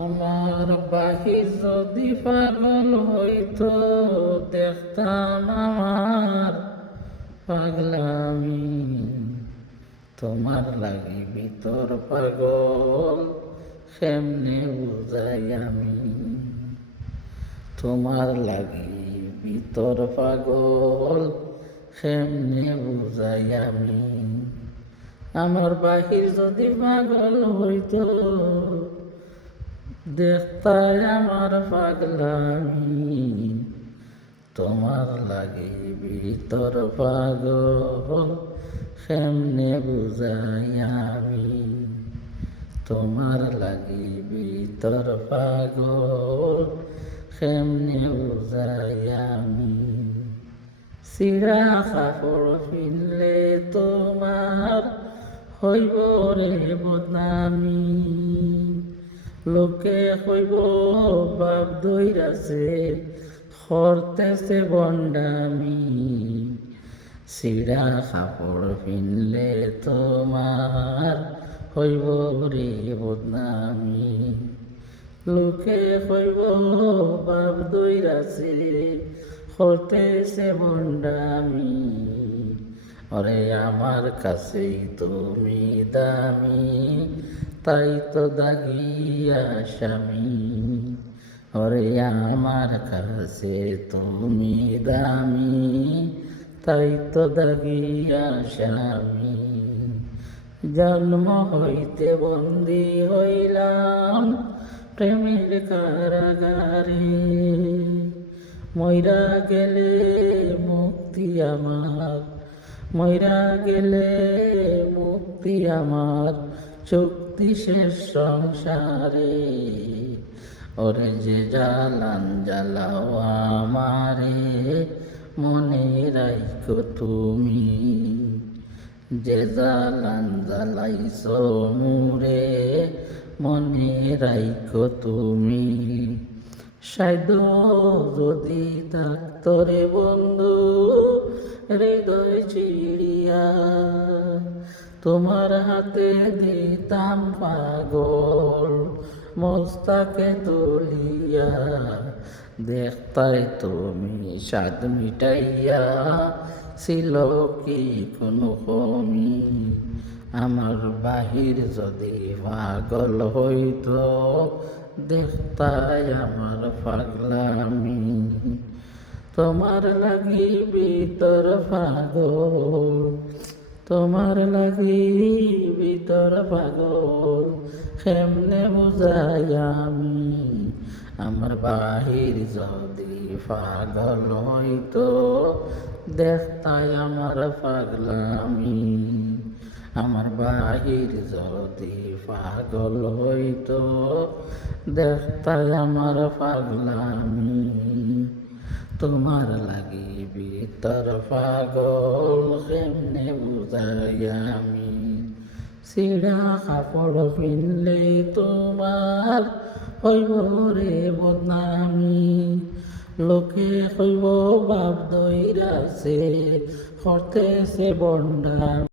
আমার বাহির যদি পাগল হইতো দেখতাম আমার পাগলামি। তোমার লাগি ভিতর পাগল কেমনে বুঝাই আমি। তোমার লাগি ভিতর পাগল কেমনে বুঝাই আমি। আমার বাহির যদি পাগল হইতো দেখতাই আমার পাগলামি। তোমার লাগে ভিতর পাগল কেমনে বুঝাই আমি। তোমার লাগে ভিতর পাগল কেমনে বুঝাই আমি। চিরা কাপড় পিনলে তোমার হইব রে বদনামি। লোকে কইব বাপ দইরাছে করতেছে বন্ডামি। চিরা কাপড় পিনলে তোমার হইব রে বদনামি। লোকে কইব বাপ দইরাছে করতেছে বন্ডামি। ওরে আমার কাছেই তুমি দামি তাই তো দাগিয়া স্বামী। ওরে আমার কাছে তুমি দামি তাই তো দাগিয়া স্বামী। জন্ম হইতে বন্দি হইলাম প্রেমের কারাগারে। মইরা গেলে মুক্তি আমার, মইরা গেলে মুক্তি আমার চুক্তি শেষ সংসারে। ওরে যে জ্বালান জ্বালাও আমারে মনে রাইখো তুমি। যে জ্বালান জ্বালাইছো মুরে মনে রাইখো তুমি। সাধ্য যদি থাকতো রে বন্ধু হৃদয় চিড়িয়া, তোমার হাতে দিতাম পাগল মস্তাকে তুলিয়া। দেখতাই তুমি স্বাদ মিটাইয়া ছিল কি কোনো কমি। আমার বাহির যদি পাগল হইতো দেখতাই আমার পাগলামি। তোমার লাগি ভিতর পাগল, তোমার লাগি ভিতর পাগল কেমনে বুঝাই আমি। আমার বাহির যদি পাগল হইতো দেখতাই আমার পাগলামি। আমার বাহির যদি পাগল হইতো দেখতাই আমার পাগলামি। তোমার লাগি ভিতর পাগল কেমনে বুঝাই আমি। চিরা কাপড় পিনলে তোমার হইব রে বদনামি। লোকে কইব বাপ দইরাছে করতেছে বন্ডামি।